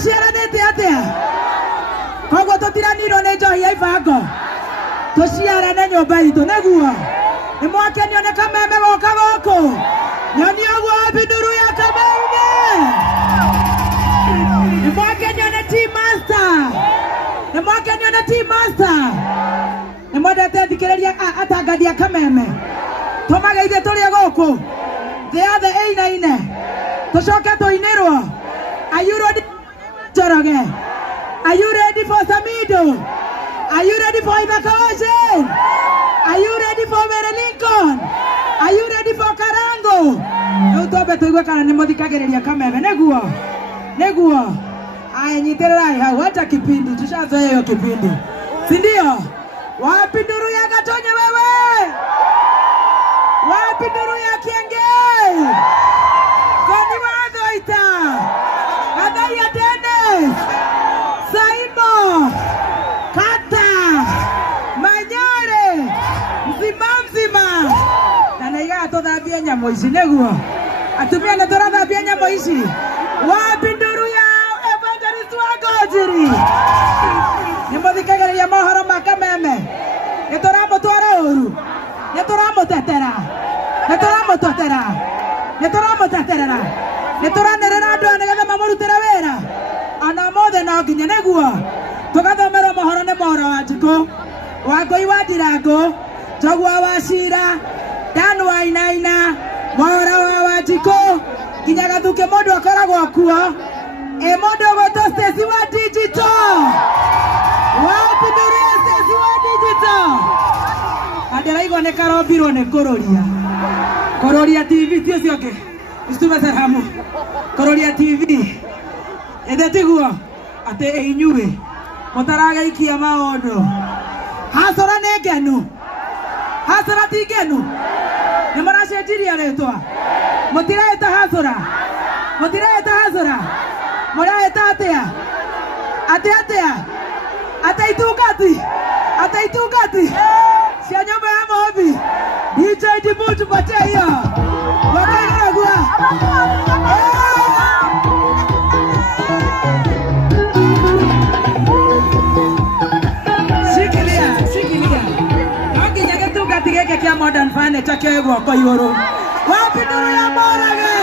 Tuciaranite atia koguo tutiranirwo ni njohi ya ibango tuciarane nyumba itu niguo ni mwakenio ni kameme goka goko nyoni oguo wapinduru ya kameme ni mwakenio ni team master ni mwakenio ni team master ni mwendete thikiriria atangathia kameme tumageithie turie goko the other ine tucoke tuinirwo. Are you ready, Joroge? Are you ready for Samido? Are you ready for Ibakaoje? Are you ready for Mary Lincoln? Are you ready for Karango? Utobe tuigwe kana ni muthikagereria kameme neguo aya nyitererai hau hata kipindi tushazoea hiyo kipindi si ndio? Wapi nduru ya Gatonye wewe? Wapi nduru ya Kiengei? Kwani wadoita Adai Atende Saimo Kata Manyare Mzima na naiga tuthambie nyamo ici neguo atumia na turathambia nyamo ici. Wapi nduru ya Evangelist Wangojiri? Nimuthikagereria mohoro ma kameme nituramutwara uru nituramutetera nituranirira andu nigetha mamurutire wira ana mothe no nginya neguo tugathomerwo mohoro ni mohoro wa Njiko Wangui wa Ndirango Njogua wa Cira Dan wa Inaina mohoro wa Njiko nginya Gathuke mundu akoragwo kuo mundu ugwitwo Stacy wa Digital. Wapi nduru ya Stacy wa Digital? Andiraigwa ni karombirwo ni Kororia TV tio cionge istume salamu Kororia TV edetiguo ate inyuwe mutaragaikia maondo hasora negenu hasora tigenu ni maracenjiria retwa mutireta hasora muraeta atia ataitungati cia nyumba ya maombi DJ Dimutu patia wakaigagua sikilia nginya gitungati geke kia Modern Furniture kio gwoko iguru. Wapi nduru ya Morage?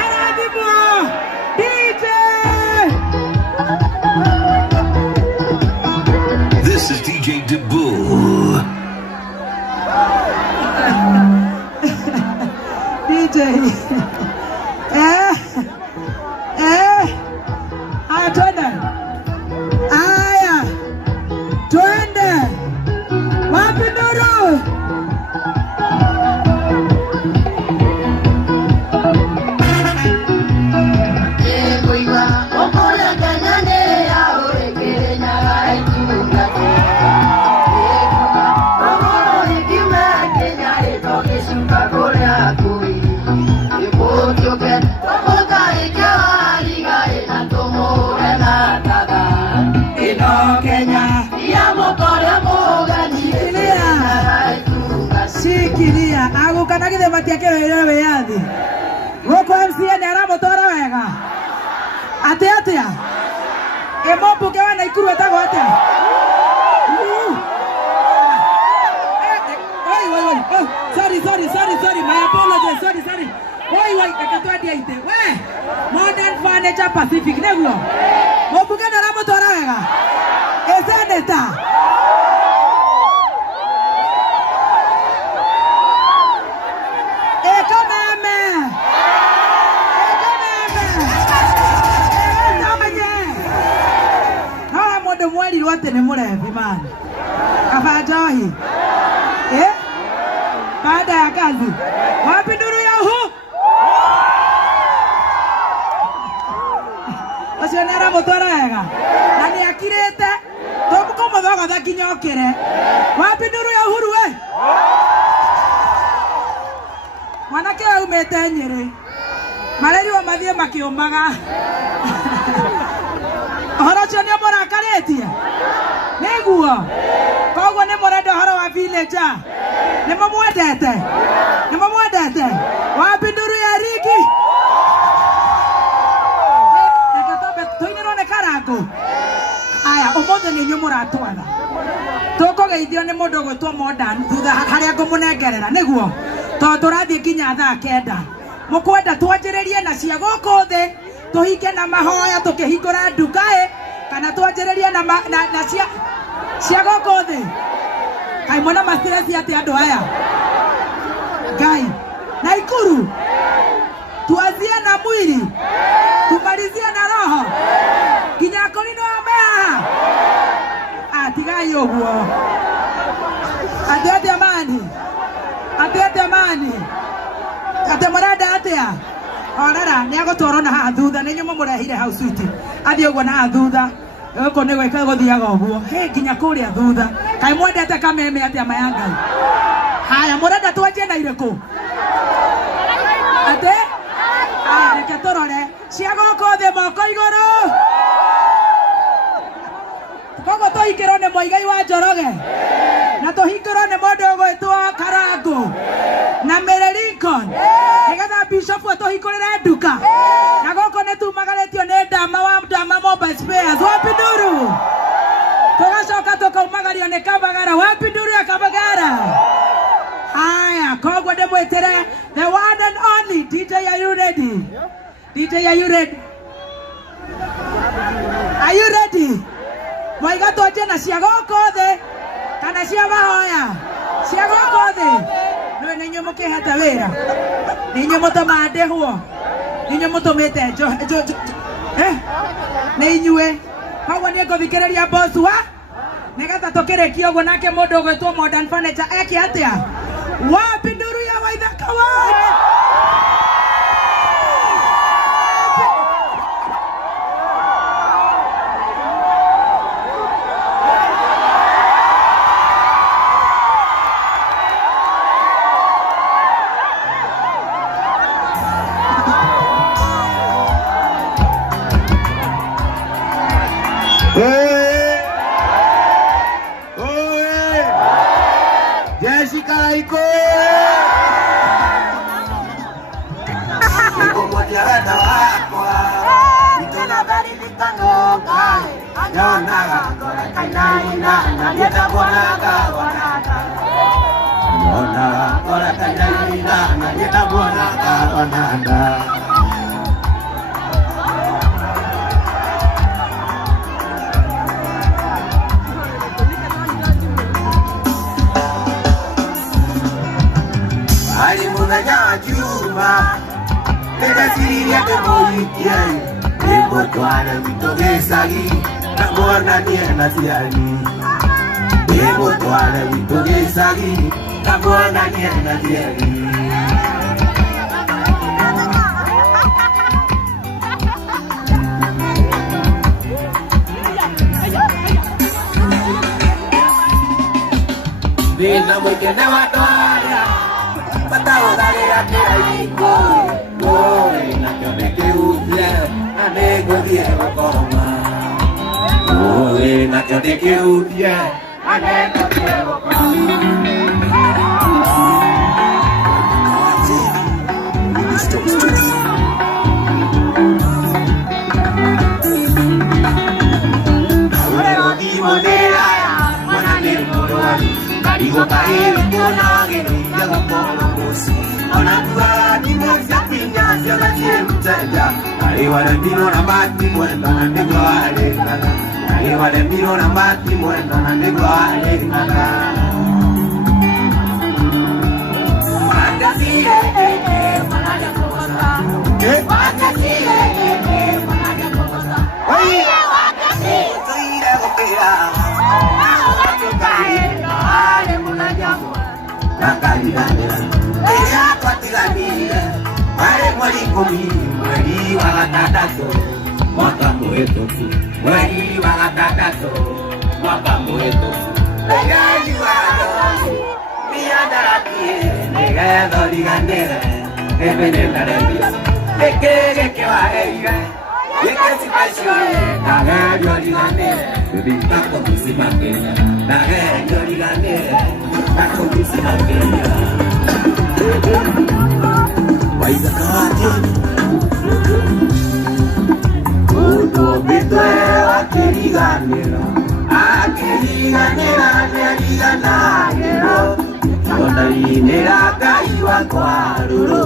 Aradhimo DJ. This is DJ Dibu. DJ. Twende. Wapi nduru? Sikilia agukana githema tia kirwire wiathi goko MCA ni aramutora wega atia emobuge wa Naikuru etagwo atia sorry my apologies sorry oi ekatwadia ite we Modern Furniture Pacific neguo mobuge ni aramutora wega eseneta mweri wote ni murevi man kafajohi baada ya kazi. Wapi nduru ya uhu? Osionera mutora wega na ni akirete tobuko muthoga thakinyokere. Wapi nduru ya Uhuru we? Mwanake aumete Nyeri mareriwa mathie makiumaga horo cio nĩ mũrakarĩtie nĩguo koguo nĩ mũrenda horo wa villager nĩ mũmwendete Wapi nduru ya Rigi? mothe nĩ inyuĩ mũratwatha tũkũgeithio nĩ mũndũ ũgwĩtwo Modern thutha harĩa ngũmũnengerera nĩguo tondũ tũrathiĩ nginya thaa 9 mũkwenda twanjĩrĩrie na cia gũkũ thĩ tũhinge na mahoya tũkĩhingũra nduka kana twanjĩrĩrie na cia gũkũ thĩ kaĩ mwana mastiresi atĩ andũ aya Ngai Naikuru tuanzie na mwili tumalizie na roho kinya kolino amea atigai ũguo atete amani ate marada atia orara nĩ agũtwarwo na haha thutha nĩ nyumo mũrehire hau suiti athiĩ ũguo na thutha gũkũ nĩ gwĩka gũthiaga ũguo nginya kũrĩa thutha kaĩ mwendete kameme atĩa maya Ngai haya mũrenda twanjie na irĩkũ ate reke tũrore cia gũkũ thĩ moko igũrũ koguo tũhingĩrwo nĩ Muigai wa Njoroge na tũhingĩrwo nĩ mũndũ ũgwĩtwo Karangũ na Mary Lincoln nĩgetha Bishop tũhingũrĩre nduka na gũkũ nĩ tumagarĩtio nĩ Ndama Mobile Spares wapi nduru tũgacoka tũkaumagario nĩ Kabagara wapi nduru ya Kabagara haya koguo ndĩmwĩtĩre the one and only DJ are you ready DJ are you ready Mwaiga twanjie na cia gũkũ thĩ kana cia mahoya cia gũkũ thĩ nĩ inyuĩ mũkĩhete wĩra nĩ inyuĩ mũtũmaga ndĩhwo nĩ inyuĩ mũtũmĩte nĩ inyuĩ koguo nĩ ngũthikĩrĩria boss wa nĩgetha tũkĩrĩkia ũguo nake mũndũ ũgwĩtwo Modern Furniture eke atĩa wapi nduru ya Waithaka wani akiganĩra nĩariganagĩrwo ona-inĩra Ngai wakwa rũrũ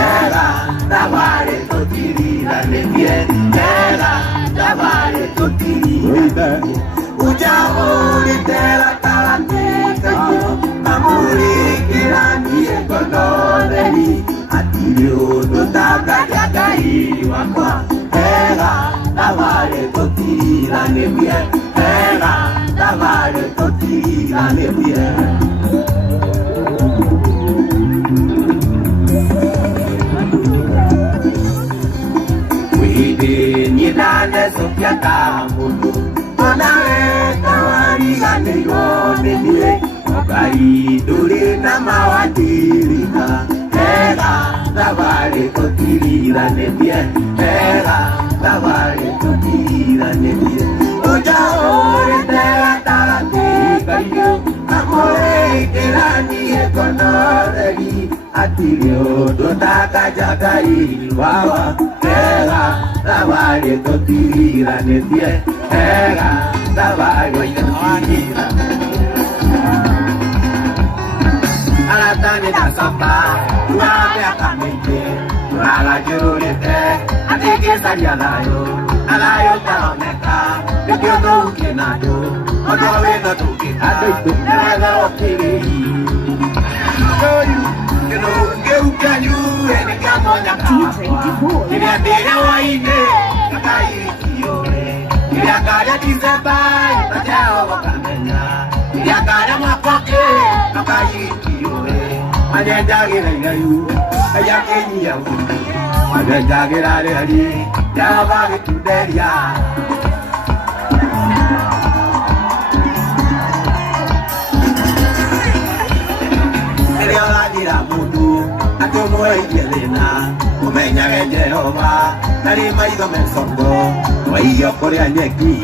ega thabarĩ tũtiriganĩrie ega thabarĩ tũtiriganĩrie ũnjagũrĩte gatagatĩ kaitũ kamũrĩkĩranie ngonotheri hatirĩ ũndũ tangaria Ngai wakwa ega thabarĩ tũtiriganĩrie ega thabarĩ tũtiriganĩrie Niĩ ndanecũkia ta mũndũ onawe tawariganĩirwo nĩ niĩ Ngai ndũrĩ na mawatirika ega thabarĩ tũtiriganĩrie ega thabarĩ tũtiriganĩrie ũnjagũrĩte gatagatĩ kaitũ kamũrĩkĩranie ngonotheri hatirĩ ũndũ tangaria Ngai wakwa ega thabarĩ tũtiriganĩrie ega thabarĩ tũtiriganĩrie aratani na samba tunaambia mĩingĩ tũragajũrũrĩte atingĩcaria thayũ na thayũ taroneka nĩkĩo tũhukie na andũ ona wĩna tũngĩ andũ aitũ nĩwega ũkĩrĩi kĩu kĩanyu nĩkĩa mwanyaka wakwa kĩrĩa ndĩrĩ hwainĩ gakaikio-rĩ kĩrĩa ngarĩa Decemba itajao gakamenya kĩrĩa ngarĩa mwaka ũngĩ gakaikio-rĩ manyenjagĩra irayu Ngai akĩnyia mũndũ manyenjagĩra rĩari Jehova gĩtunderia rĩrĩa ũrathira mũndũ atĩ ũmũheirie thĩna ũmenyage Jehova tarĩ maitho mecongo waigio kũrĩa nyeki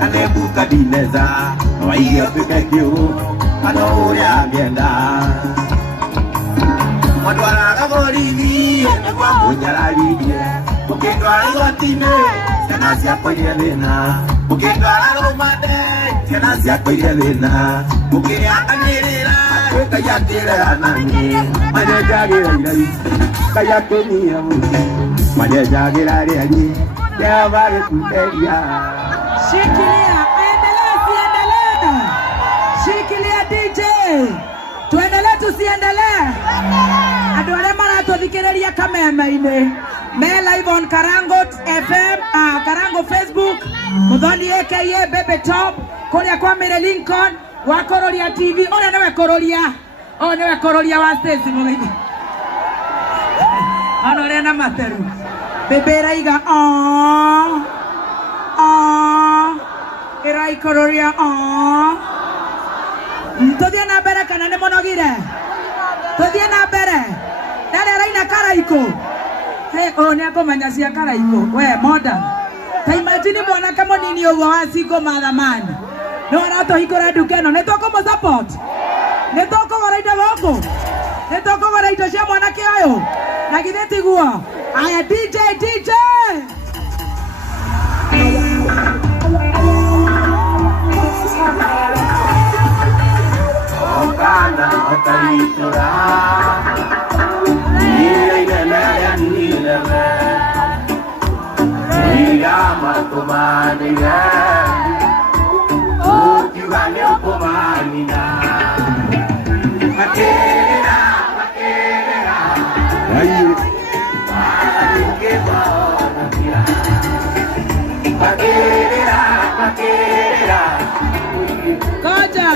kana Nebukadineza waigio tuĩke kĩũgũ kana ũrĩa angĩenda mwatwaraga borithi nĩguo mũnyararirie mũkĩndwara igoti-inĩ ciana ciakwa iria thĩna mũkĩndwara rũmande ciana ciakwa iria thĩna mũkĩrĩakanĩrĩra Ngai akĩrera naniĩ manyenjagĩra irai Ngai akĩnyia mũndũ manyenjagĩra rĩari Jehova gĩtunderia Shikilia, endelea siendelee. Shikilia DJ. Tuendelee tusiendelee. Andũ arĩa maratũthikĩrĩria kameme-inĩ me live on Karango FM, Karango Facebook, Muthoni aka Bebe Top, kũrĩa kwa Mary Lincoln, wa Kororia TV. Ona nĩwe Kororia. O nĩwe Kororia wa Stacy mũgeni. Ona ũrĩa na materu. Bebe raiga Irai Kororia Tũthiĩ na mbere kana nĩ mũnogire? Tũthiĩ na mbere. Ndarĩ araina karaiko. Nĩ akũmenya cia karaiko. We modern. Ta imagine mwanake mũnini ũguo wa Singo Mathamani. Nĩ aratũhingũra nduka ĩno. Nĩ tũkũmũ support. Nĩ tũkũgũra indo gũkũ. Nĩ tũkũgũra indo cia mwanake ũyũ. Na githĩ tiguo? Aya DJ. Okana otaitura Nilele Niyama kumanile Ukiwani ukumanina Makerera Makerera Goja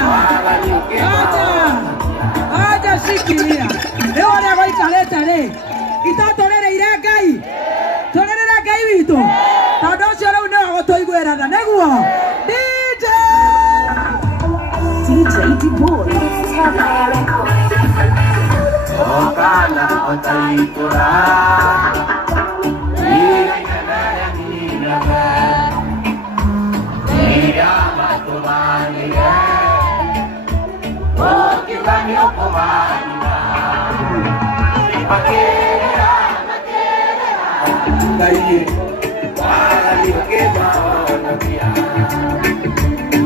shikilia. Leo wale waikaleta le. Itatũrereire Ngai. Tũrerere Ngai witũ. Tondũ ũcio rĩu nĩwe gũtũiguĩra nĩguo. DJ D-Boy. Okana otaitura.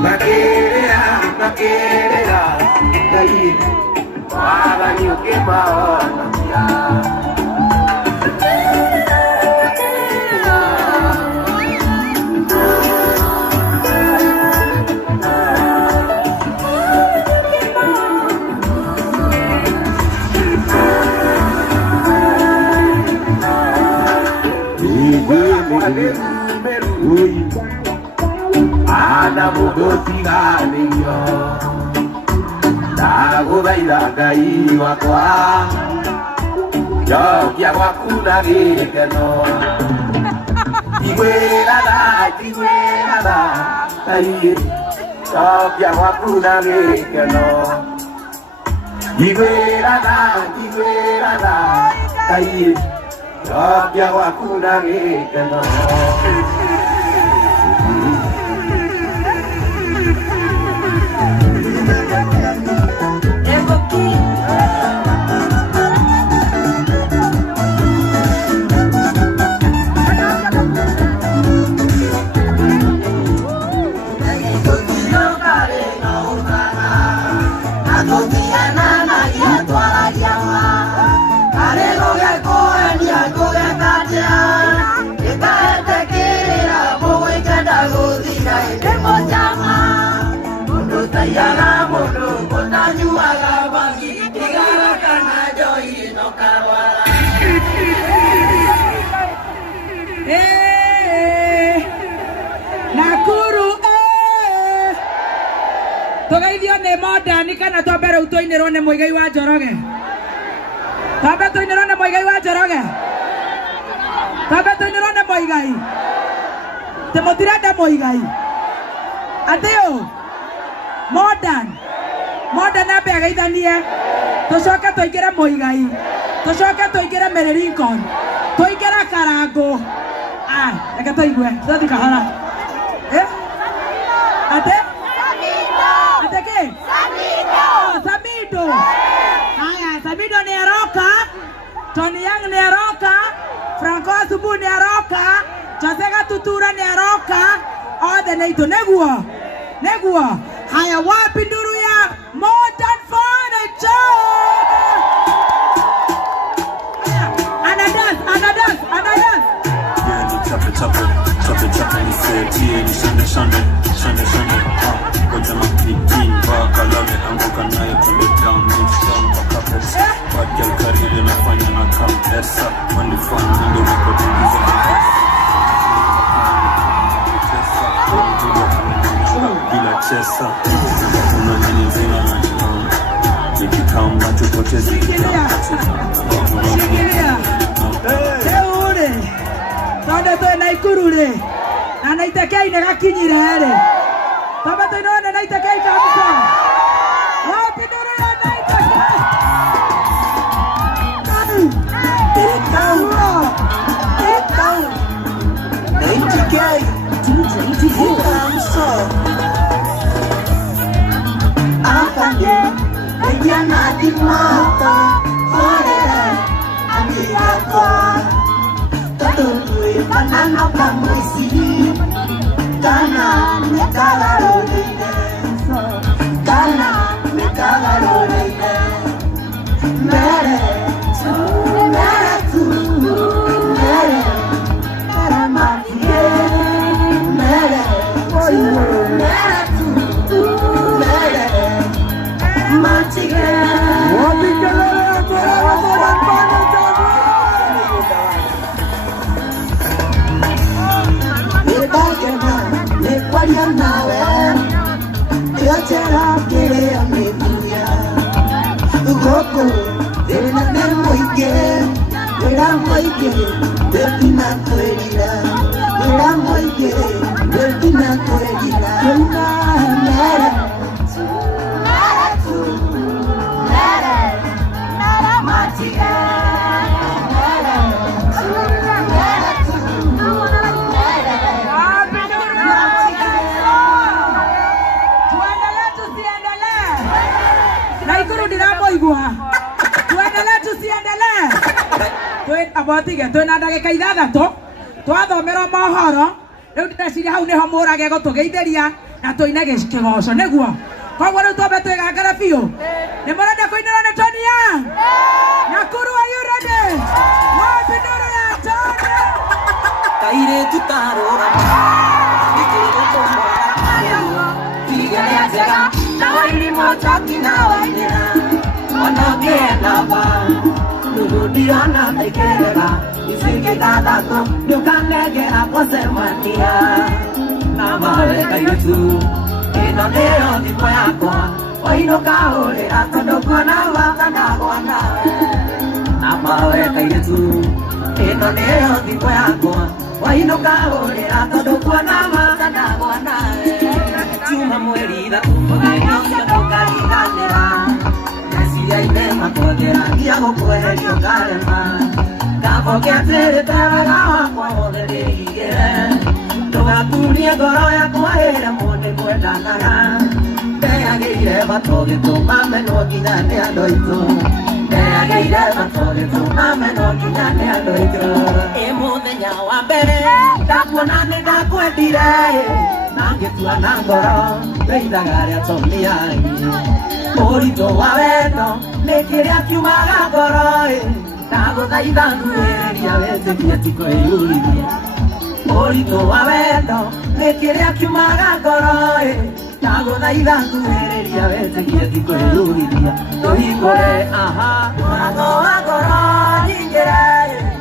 Makerera kerera Ngai Wagani ukimaonagia Ana mugosi ganiyo Ndaguthaitha Ngai wakwa Njokia gwaku na gĩkeno Igwĩra tha Ngai Njokia gwaku na gĩkeno Igwĩra tha Ngai Njokia gwaku na gĩkeno Yana mono kona nyuaga bangi tigara kana joy no karwara Nakuru Tugeithio nĩ modern kana twambe rĩu tũinĩrwo nĩ Mũigai wa Njoroge Twambe tũinĩrwo nĩ Mũigai wa Njoroge Twambe tũinĩrwo nĩ Mũigai Tĩmũtirenda Mũigai Atĩũ Modern ambe ageithanie Tũcoke tũingĩre Mũigai Tũcoke tũingĩre Mary Lincoln Tũingĩre Karangũ Reke tũigue tũthiĩ kahora Ate? Ate kĩ? Samido Haya Samido nĩ aroka Tony Young nĩ aroka Franco Asubu nĩ aroka Jose Gatutura nĩ aroka Othe nĩ itũ Nĩguo Haya wapi nduru ya Modern Furniture Ana dance Chape ni setie ni shande Koja makikin baka lale anguka nae Pule down mix down baka pesa Bad girl karili nafanya na kampesa Only fun nando wiko tingiza bila chesa Unanyini zina na jitanga Nikikam na tupotezi Shikilia Teure Tonde tuwe Naikuru Na Naitekei negakinyire Tamba tuinone Naitekei kabisa Wapi nduru ya Naitekei Naitekei Afanye Ejiana dimata Korere Amiga kwa Tatutui Kanana kamwisi Kana Mekalarolide Kana Mekalarolide Mere Karamatie Mere Abotige twina ndagika 6 twathomerwo mohoro riu ndĩreciria hau niho mũrage gũtũgeithĩria na tũine kĩgoco nĩguo Kwa wana utobe twegangara biũ. Nĩ mũrenda kũinĩra na Tony Young? Nakuru, are you ready? Wapi ndoro ya Tony? Kaire tutarora. Nikiro tomora. Tigere azega. Nawaini mochaki nawainira. Onogena ba. Nurudiana tekerega. Isike dadako. Nukanegera kosemania. Namawe kaitu. Ino leo ndipo yako. Oino kaorera tondokona wakandagwana. Namawe kaitu. Ino leo ndipo yako. Oino kaorera tondokona wakandagwana. Chuma mwelida kumogainyo kukaliganera. Nesiya inema kodera Giago kuehelio karema. Kafo kiatere tewega wakwa hodere igere. Tugakunie ngoro yakwa ĩrĩa mũndũ kwendanaga. Ndeyagĩire matoge tũmamenwo nginya nĩ andũ aitũ. Ndeyagĩire matoge tũmamenwo nginya nĩ andũ aitũ. Ĩ mũthenya wa mbere ndakuona nĩ ndakwendire. Na ngĩtua na ngoro ndeithaga arĩa Tony Young. Ũritũ wa wendo nĩ kĩrĩa kiumaga ngoro. Ndagũthaitha nguhĩrĩria wĩtĩkie ti kwĩyũrithia. Ũritũ wa wendo nĩ kĩrĩa kiumaga ngoro. Ndagũthaitha nguhĩrĩria wĩtĩkie ti kwĩyũrithia. Tũhingũre mũrango wa ngoro nyingĩre.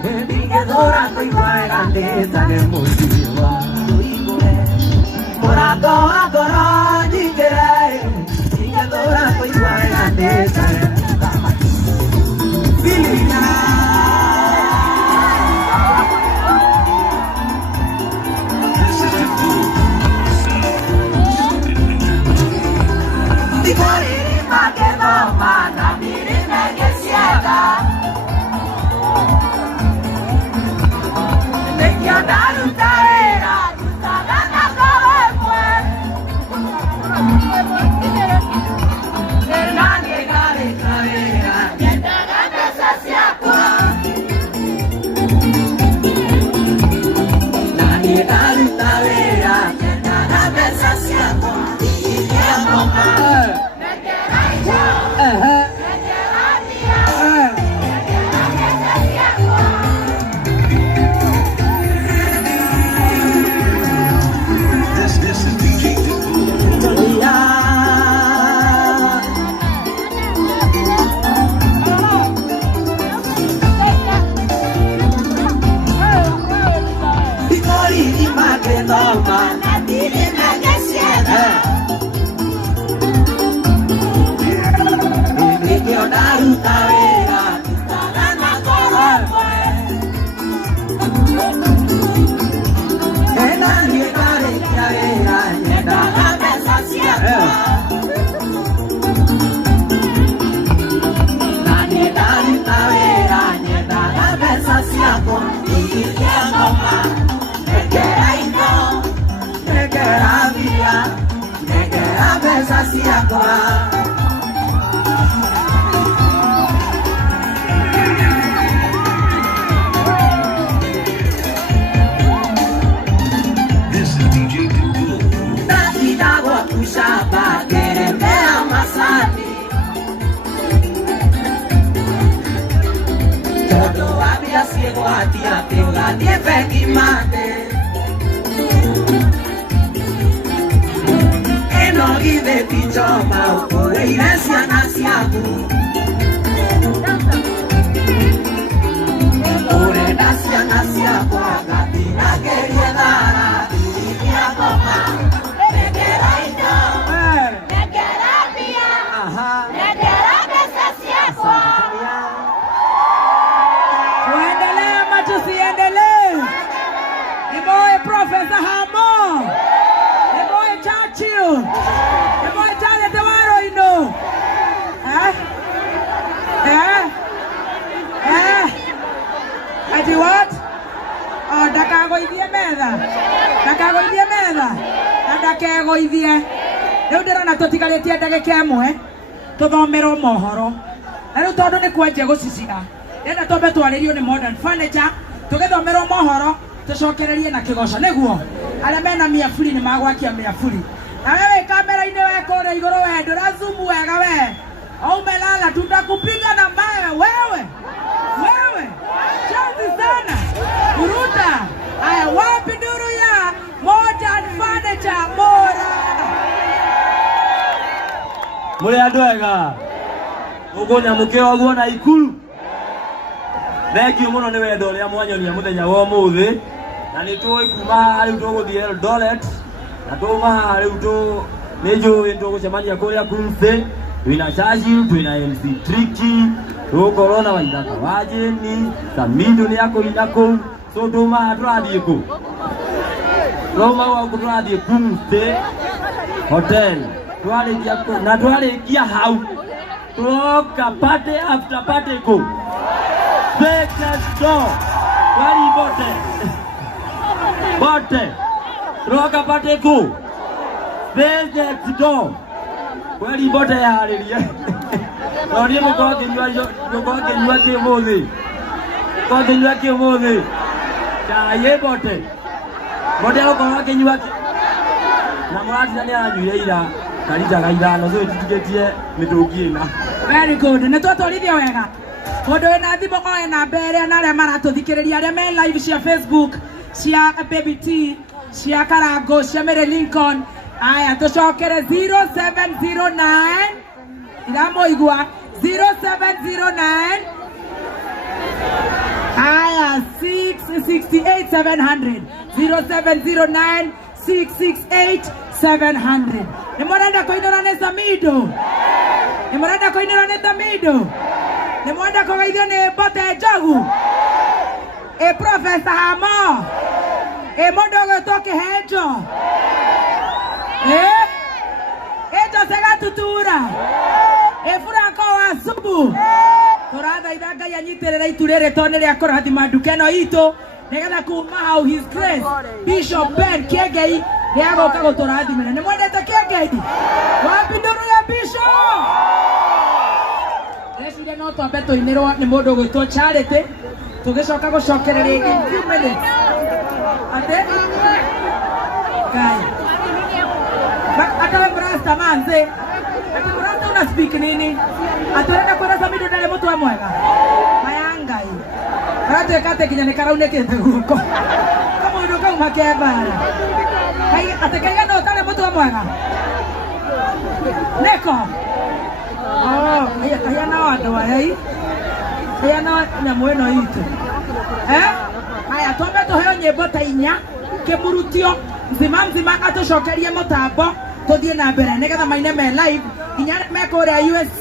Ndingĩthũra kũigua wega ndĩtage mũciwa. Tũhingũre mũrango wa ngoro nyingĩre. Ndingĩthũra kũigua wega ndĩtage. This is DJ Dibul. Professor Hamo, the boy Churchill, the boy Charlie Tawaro, you know. Ati what? Oh, ndakagoithie metha. Ndakagoithie metha. Na ndakegoithie. Riu ndirona tutigaritie ndagika imwe tuthomerwo mohoro. Na riu tondu ni kwanjia gucicira. Ndenda tombe twaririo ni Modern Furniture, tugithomerwo mohoro, tucokererie na kigoco niguo. Aria mena miafuri ni magwakia miafuri. Na wewe kamera ine we kore igoro we ndurazumu wega we umelala tutakupiga na mawe wewe shanti sana Uruta aya wapi nduru ya Modern Furniture Mora Mure andu ega ugonya mukeo guo na ikuru Thengio muno ni wendo ria mwanyonia muthenya wa umuthi na ni tui kuma riu tuguthie Eldoret na tuma riu tu Mejo tugucemania kuria Kumse twina Shashi twina MC Tricky tukorona waithaka wajeni Samindo ni yako inako so tuma turathie ku Roma wa turathie Kumse hotel twarikia hau turoka party after party ku Next door wali bote roka pate ku next door wali bote ya haleluya ndio mko kinywa kimuthi ta ye bote uko kinywa na murati ni anyuire ira kalita gaithano so tutigetie mitungi ina very good ne twatorithio wega Mundu wina thimu oe na mbere na aria maratuthikiriria aria me live cia Facebook cia Baby T cia Karango cia Mary Lincoln aya tucokere 0709 iramoigua 0709 aya 668 700 0709 668 700 ni murenda kuinura ne Samido ni mwenda kugeithio ni Bote Njogu Professor Hamo mundu gwitwo Kihenjo Jose Gatutura Franco wa Subu turathaitha Ngai anyitirira itu riri to ni ria kurathima nduka ino itu nigetha kuma hau His Grace Bishop Ben Kiengei niagoka guturathimira ni mwendete Kiengei wapi nduru ya Bishop Reside no twambe tuinirwo ni mundu gwitwo Charity tugicoka gucokereria in few minutes ate Ngai ata brasta manze ati brasta una speak nini aturenda kwenda Samido ndale mtu mwega mayangai rate kate kinyane karaunekete guko kama ndo kama makebara hai atekaiga no tale mtu mwega neko aya na watu wai aya na mweno itu aya twambe tuheo nyimbo ta inya kimurutio mzima atucokerie mutambo tuthie na mbere nigetha maine me live inya me kuria US